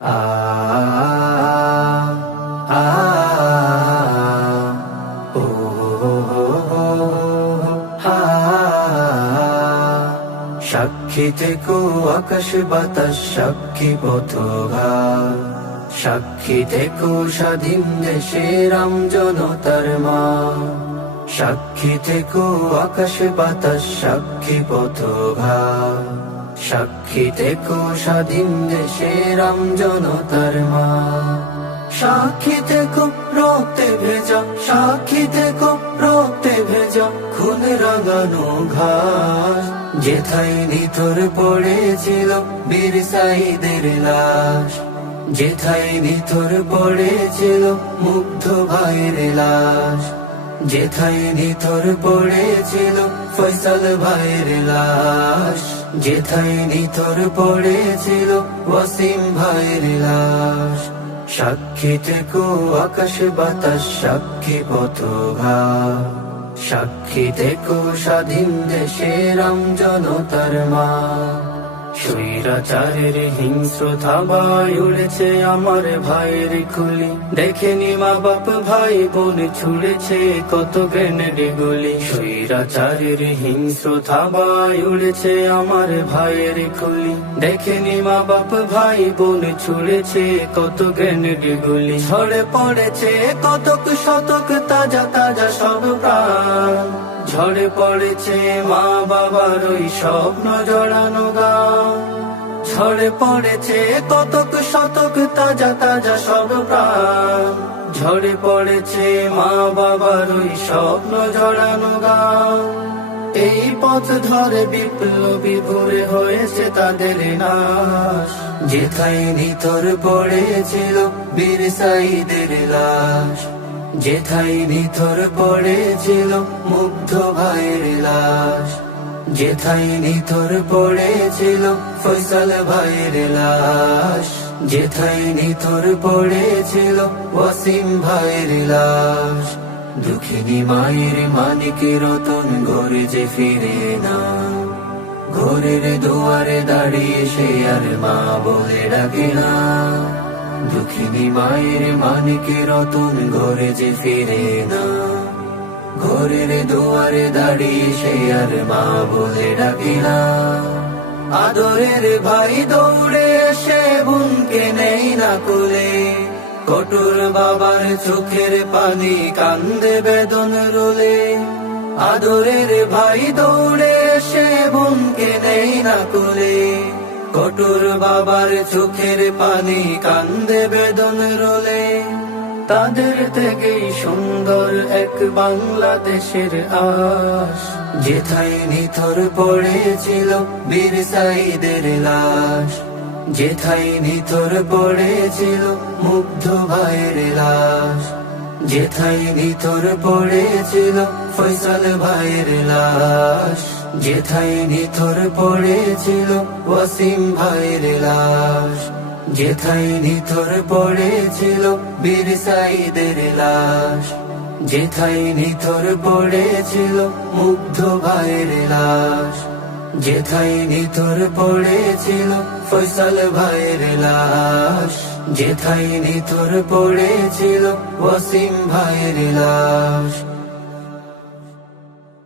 আ আ ও হা সাক্ষী থেকো আকাশ বাতাস সাক্ষী পথঘা সাক্ষী থেকো স্বাধীন দেশের জনতার মা সাক্ষী থেকো আকাশ বাতাস সাক্ষী পথঘা সাক্ষী থেকো স্বাধীন দেশের জনতার মা সাক্ষী থেকো রক্তে ভেজা সাক্ষী থেকো রক্তে ভেজা খুন রাগানো ঘাস যেথায় নিথর পড়েছিল বীর সাইদের লাশ যেথায় নিথর পড়েছিল মুগ্ধ ভাইয়ের লাশ যেথায় নিথর পড়েছিল ফয়সাল ভাইয়ের লাশ যেথায় নিথর পড়েছিল ওয়াসিম ভাইয়ের লাশ সাক্ষী থেকো আকাশ বাতাস সাক্ষী পথঘা সাক্ষী থেকো স্বাধীন দেশের জনতার মা স্বৈরাচারের হিংস্র থাবায় উড়েছে আমার ভাইয়ের খুলি দেখেনি মা বাপ ভাই বোন ছুড়েছে কত গ্রেনেড গুলি স্বৈরাচারের হিংস্র থাবায় উড়েছে আমার ভাইয়ের খুলি দেখেনি মা বাপ ভাই বোন ছুড়েছে কত গ্রেনেড গুলি ঝরে পড়েছে কতক শতক তাজা তাজা সব প্রাণ ঝরে পড়েছে মা বাবার ওই স্বপ্ন জড়ানো গান ঝরে পড়েছে কতক শতক তাজা তাজা সব প্রাণ ঝরে পড়েছে মা বাবার ওই স্বপ্ন জড়ানো গান এই পথ ধরে বিপ্লবী ভরে হয়েছে তাদের নাশ যেথায় নিথর পড়েছিল বীর সাইদের লাশ যেথায় নিথর পড়েছিল মুগ্ধ ভাইয়ের লাশ যেথায় নিথর পড়েছিল ফয়সাল ভাইয়ের লাশ যেথায় নিথর পড়েছিল ওয়াসিম ভাইয়ের লাশ দুঃখিনী মায়ের মানিক রতন ঘরে যে ফিরে না ঘরের দুয়ারে দাঁড়িয়ে সে আর মা বলে ডাকে না দুঃখিনী মায়ের মানিক রতন ঘরে যে ফিরে না ঘরের দুয়ারে দাঁড়িয়ে সে আর মা বলে ডাকে না আদরের ভাই দৌড়ে এসে বোনকে নেই না কোলে কঠোর বাবার চোখের পানি কান্দে বেদন রোলে আদরের ভাই দৌড়ে এসে বোনকে নেই না কোলে কঠোর বাবার চোখের পানি কান্দে বেদন রোলে তাদের থেকেই সুন্দর এক বাংলাদেশের আশ যেথায় নিথর পড়েছিল বীর সাইদের লাশ যেথায় নিথর পড়েছিল মুগ্ধ ভাইয়ের লাশ যেথায় নিথর পড়েছিল ফয়সাল ভাইয়ের লাশ যেথায় নিথর পড়েছিল ওয়াসিম ভাইয়ের লাশ যেথায় নিথর পড়েছিল বীর সাইদের লাশ যেথায় নিথর পড়েছিল মুগ্ধ ভাইয়ের লাশ যেথায় নিথর পড়েছিল ফয়সাল ভাইয়ের লাশ যেথায় নিথর পড়েছিল ওয়াসিম ভাইয়ের লাশ